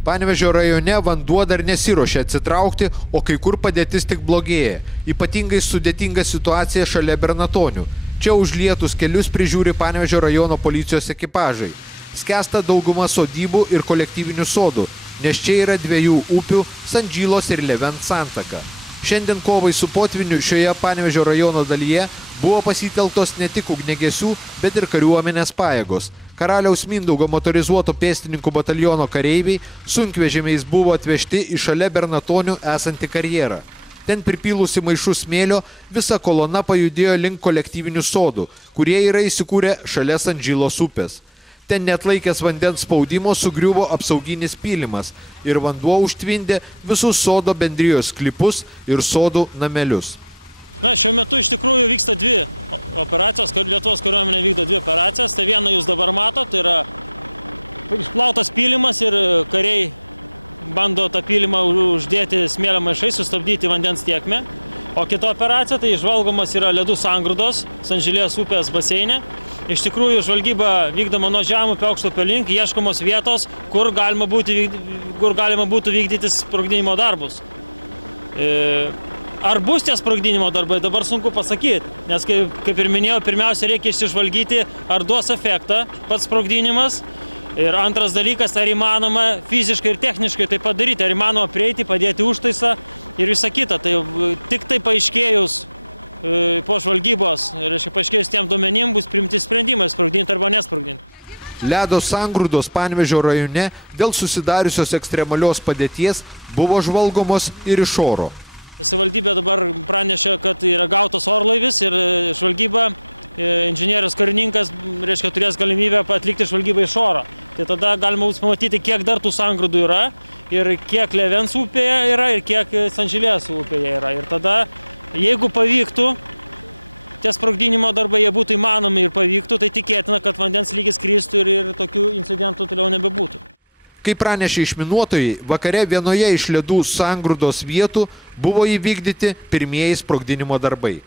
Panevėžio rajone vanduo dar nesiruošia atsitraukti, o kai kur padėtis tik blogėja. Ypatingai sudėtinga situacija šalia Bernatonių. Čia užlietus kelius prižiūri Panevėžio rajono policijos ekipažai. Skęsta dauguma sodybų ir kolektyvinių sodų, nes čia yra dviejų upių – Sandžylos ir Levens santaka. Šiandien kovai su potviniu šioje Panevėžio rajono dalyje buvo pasitelktos ne tik ugniagesių, bet ir kariuomenės pajėgos. Karaliaus Mindaugo motorizuoto pėstininkų bataliono kareiviai sunkvežimiais buvo atvežti į šalia Bernatonių esantį karjerą. Ten pripylusi maišų smėlio, visa kolona pajudėjo link kolektyvinių sodų, kurie yra įsikūrę šalia Sandžylos upės. Ten neatlaikęs vandens spaudimo sugriuvo apsauginis pylimas ir vanduo užtvindė visus sodo bendrijos sklypus ir sodų namelius. Na, šiuo metu iš tikrųjų vyksta dvi operacijos, Lietuvos kariuomenė vykdo dvi operacijas. Tai vieną jūs dabar matote, tai yra išplautas pylimas ir kariai bando tą pylimą uždėti smėlio maišais, sustabdyti vandens tėkmę. O kita operacija, tai žvalgomas yra ledų sangrūdos Sandžylės upės baseine. Iš tikrųjų, žvalgyba vykdoma nuo žemupio aukštupio link, ieškomos vietos, kur galima būtų vykdyti sprogdinimo darbus. Ar bus tie sprogdinimo darbai, dabar sunku pasakyti, nes kaip ir minėjau, pirmiausia reikia išsižvalgyti, ar duos efektą pats sprogdinimas. Ir antras dalykas, ar įmanoma fiziškai ir techniškai tai padaryti, ar įmanoma prieiti, padėti užtaisą ir visa kita. Tai tik tai paaiškėjus po žvalgybos, reiškia paaiškėjus tiem duomenim, bus priimti sprendimai sprogdinti arba nesprogdinti. Ledo sangrūdos Panevėžio rajone dėl susidariusios ekstremalios padėties buvo žvalgomos ir iš oro. Savivaldybė dabar pranešė, kad yra gautas orlaivis ir žvalgyba, inžinierius karininkas, reiškia, turės galimybę atlikti žvalgybą iš oro. Tai tada galima bus pamatyti, kiek dar tų sangrūdų yra ir kiek Levens upėje yra ir kiek Sandžylės upėje yra. Ir tada, jeigu pavyktų, tie sprogdinimo darbai jie būtų įmanomi ir pavyktų, tai tikėtina, kad vandens lygis kristų ir tokių incidentų toliau nebebūtų. Kaip pranešė išminuotojai, vakare vienoje iš ledų sangrūdos vietų buvo įvykdyti pirmieji sprogdinimo darbai.